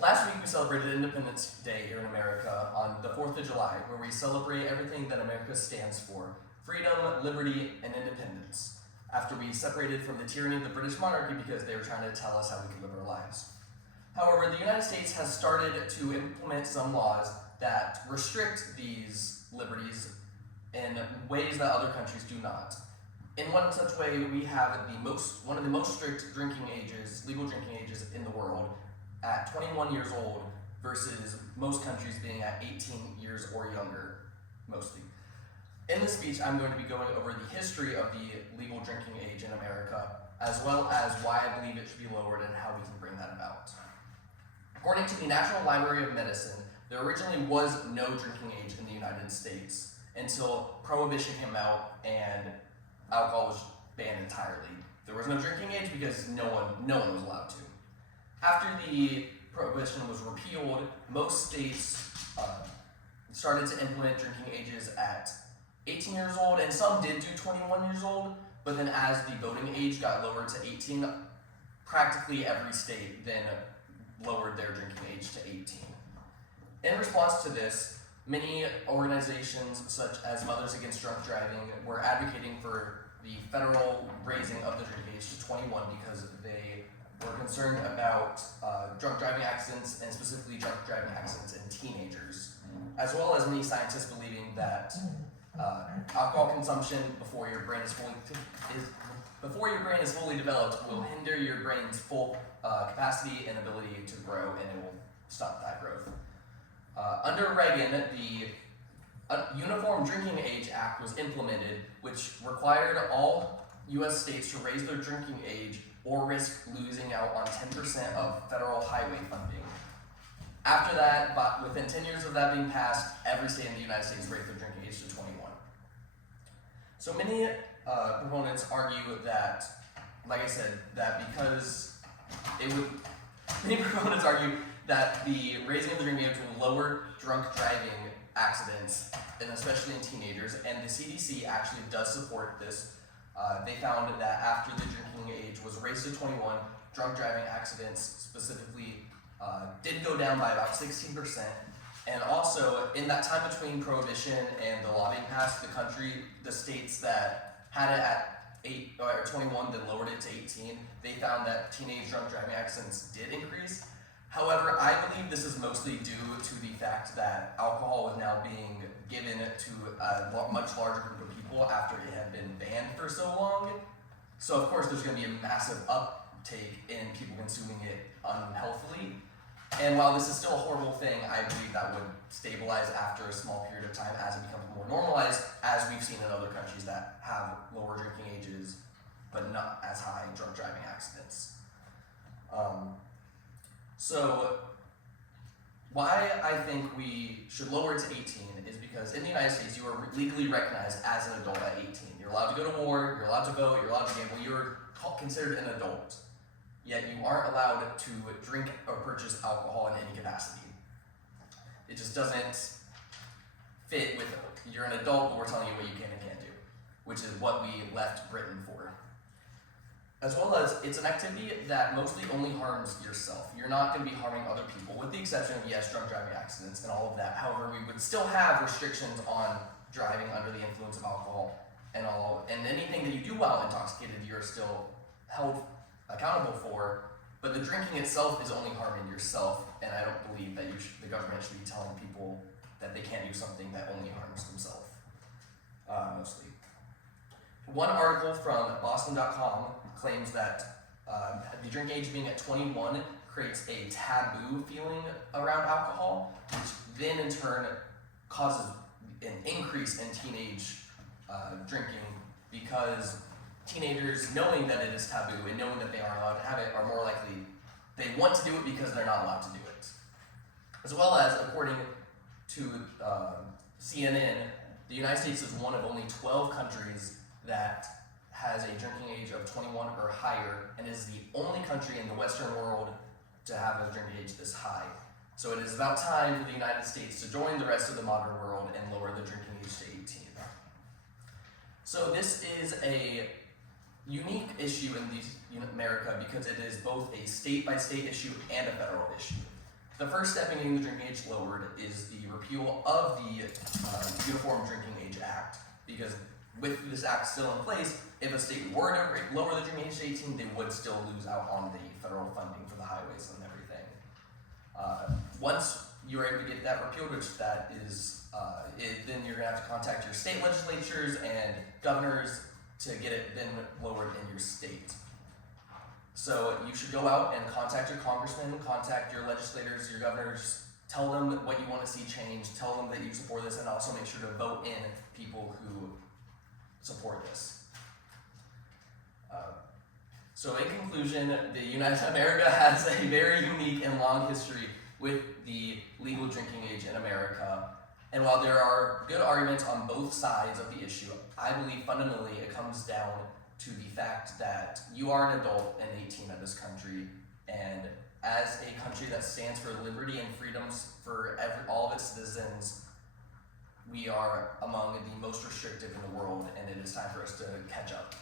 Last week we celebrated Independence Day here in America on the 4th of July, where we celebrate everything that America stands for: freedom, liberty, and independence, after we separated from the tyranny of the British monarchy because they were trying to tell us how we could live our lives. However, the United States has started to implement some laws that restrict these liberties in ways that other countries do not. In one such way, we have one of the most strict drinking ages, legal drinking ages in the world, at 21 years old versus most countries being at 18 years or younger, mostly. In this speech, I'm going to be going over the history of the legal drinking age in America, as well as why I believe it should be lowered and how we can bring that about. According to the National Library of Medicine, there originally was no drinking age in the United States until Prohibition came out and alcohol was banned entirely. There was no drinking age because no one was allowed to. After the Prohibition was repealed, most states started to implement drinking ages at 18 years old, and some did do 21 years old, but then as the voting age got lowered to 18, practically every state then lowered their drinking age to 18. In response to this, many organizations such as Mothers Against Drunk Driving were advocating for the federal raising of the drinking age to 21 because they were concerned about drunk driving accidents, and specifically drunk driving accidents in teenagers, as well as many scientists believing that alcohol consumption before your brain is fully developed will hinder your brain's full capacity and ability to grow, and it will stop that growth. Under Reagan, the Uniform Drinking Age Act was implemented, which required all U.S. states to raise their drinking age or risk losing out on 10% of federal highway funding. After that, but within 10 years of that being passed, every state in the United States raised their drinking age to 21. So many proponents argue that, like I said, that because many proponents argue that the raising of the drinking age will lower drunk driving accidents, and especially in teenagers, and the CDC actually does support this. They found that after the drinking age was raised to 21, drunk driving accidents specifically did go down by about 16%. And also, in that time between Prohibition and the law being passed, the states that had it at 21 then lowered it to 18, they found that teenage drunk driving accidents did increase. However, I believe this is mostly due to the fact that alcohol was now being given to a much larger group of people after it had been banned for so long. So of course there's going to be a massive uptake in people consuming it unhealthily. And while this is still a horrible thing, I believe that would stabilize after a small period of time as it becomes more normalized, as we've seen in other countries that have lower drinking ages, but not as high drunk driving accidents. So why I think we should lower it to 18 is because in the United States, you are legally recognized as an adult at 18. You're allowed to go to war, you're allowed to vote, you're allowed to gamble, you're considered an adult. Yet you aren't allowed to drink or purchase alcohol in any capacity. It just doesn't fit with, you're an adult, but we're telling you what you can and can't do, which is what we left Britain for. As well as, it's an activity that mostly only harms yourself. You're not going to be harming other people, with the exception of, yes, drunk driving accidents and all of that. However, we would still have restrictions on driving under the influence of alcohol and anything that you do while intoxicated, you're still held accountable for. But the drinking itself is only harming yourself, and I don't believe that the government should be telling people that they can't do something that only harms themselves, mostly. One article from Boston.com claims that the drinking age being at 21 creates a taboo feeling around alcohol, which then in turn causes an increase in teenage drinking, because teenagers, knowing that it is taboo and knowing that they aren't allowed to have it, are more likely, they want to do it because they're not allowed to do it. As well as, according to CNN, the United States is one of only 12 countries that has a drinking age of 21 or higher, and is the only country in the Western world to have a drinking age this high. So it is about time for the United States to join the rest of the modern world and lower the drinking age to 18. So this is a unique issue in America because it is both a state-by-state issue and a federal issue. the first step in getting the drinking age lowered is the repeal of the Uniform Drinking Age Act, because with this act still in place, if a state were to lower the drinking age to 18, they would still lose out on the federal funding for the highways and everything. Once you're able to get that repealed, which that is, then you're gonna have to contact your state legislatures and governors to get it then lowered in your state. So you should go out and contact your congressman, contact your legislators, your governors, tell them what you want to see changed, tell them that you support this, and also make sure to vote in people who support this. So in conclusion, the United America has a very unique and long history with the legal drinking age in America. And while there are good arguments on both sides of the issue, I believe fundamentally it comes down to the fact that you are an adult and 18 of this country, and as a country that stands for liberty and freedoms for all of its citizens, we are among the most restrictive in the world, and it is time for us to catch up.